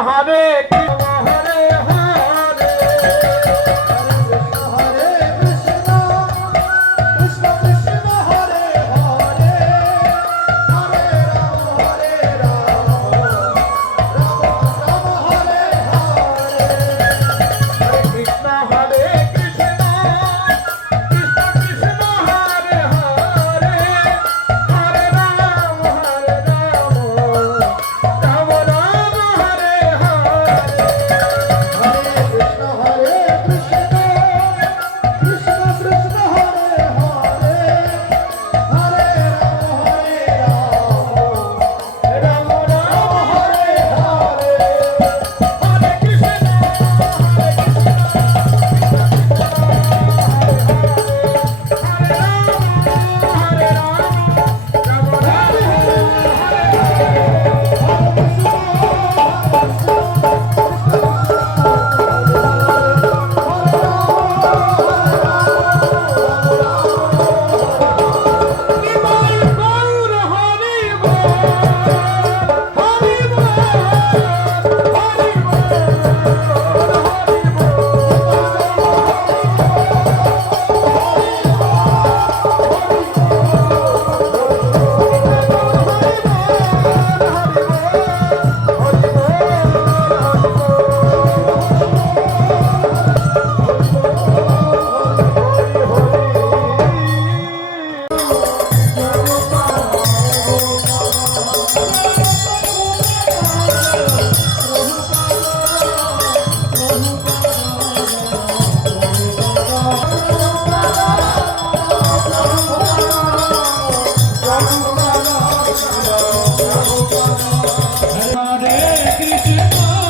মহান Oh, Oh.